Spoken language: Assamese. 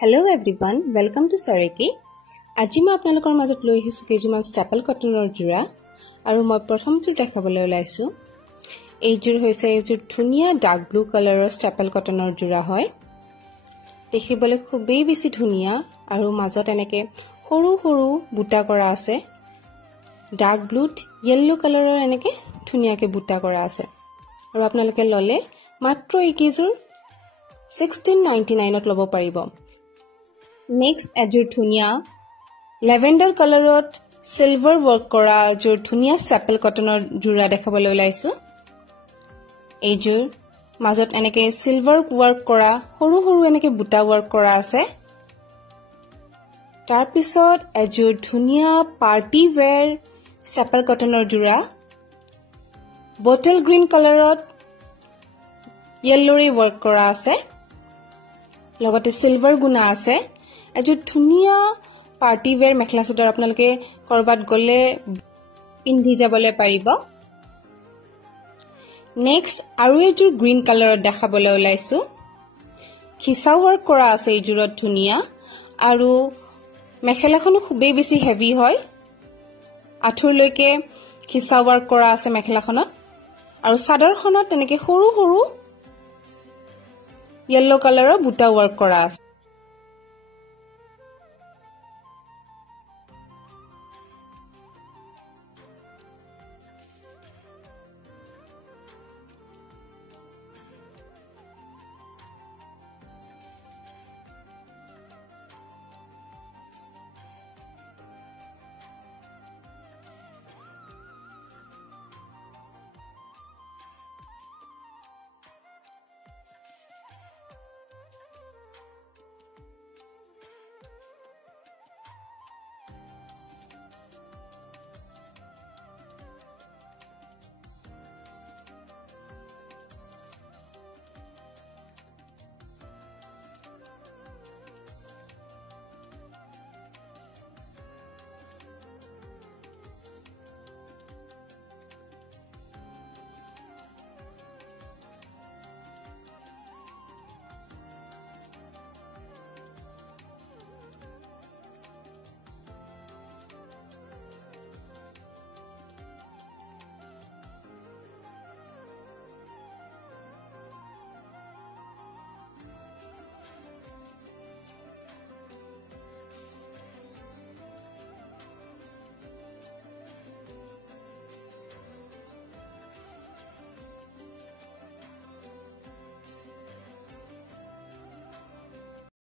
Hello everyone, welcome to Sareki. আজি মই আপোনালোকৰ মাজত লৈ আহিছো কেইজোৰমান ষ্টেপল কটনৰ জোৰা আৰু মই প্ৰথমটো দেখাবলৈ ওলাইছো। এই জোৰ হৈছে এযোৰ ধুনীয়া ডাৰ্ক ব্লু কালাৰৰ ষ্টেপল কটনৰ জোৰা হয়। দেখিবলৈ খুবেই বেছি ধুনীয়া আৰু মাজত এনেকে সৰু সৰু বুটা কৰা আছে। ডাৰ্ক ব্লুত ইয়েলো কালাৰৰ এনেকে ধুনীয়াকে বুটা কৰা আছে। আৰু আপোনালোকে ললে মাত্ৰ এই কেইজোৰ 1699 ত লব পাৰিব। নেক্সট এযোৰ ধুনীয়া লেভেণ্ডাৰ কালাৰত সিলভাৰ ওয়াৰ্ক কৰা এযোৰ ধুনীয়া ষ্টেপল কটনৰ জোৰা দেখাবলৈ ওলাইছো। এইযোৰ মাজত এনেকে সিলভাৰ ওয়াৰ্ক কৰা সৰু সৰু এনেকে বুটা ওয়াৰ্ক কৰা আছে। তাৰ পিছত এযোৰ ধুনীয়া পাৰ্টি ওয়্যাৰ ষ্টেপল কটনৰ জোৰা বটল গ্ৰীন কালাৰত ইয়েলোৰে ওয়াৰ্ক কৰা আছে। লগতে সিলভাৰ গুণা আছে। এযোৰ ধুনীয়া পাৰ্টি ওয়্যাৰ মেখেলা চাদৰ আপোনালোকে কৰবাত গলে পিন্ধি যাবলৈ পাৰিব। নেক্সট আৰু এযোৰ গ্ৰীন কালাৰত দেখাবলৈ ওলাইছো। খিচা ওয়াৰ্ক কৰা আছে এইযোৰত ধুনীয়া আৰু মেখেলাখনো খুবেই বেছি হেভি হয়। আঁঠুৰলৈকে খিচা ওয়াৰ্ক কৰা আছে মেখেলাখনত আৰু চাদৰখনত তেনেকে সৰু সৰু ইয়েলো কালাৰৰ বুটা ওয়াৰ্ক কৰা আছে।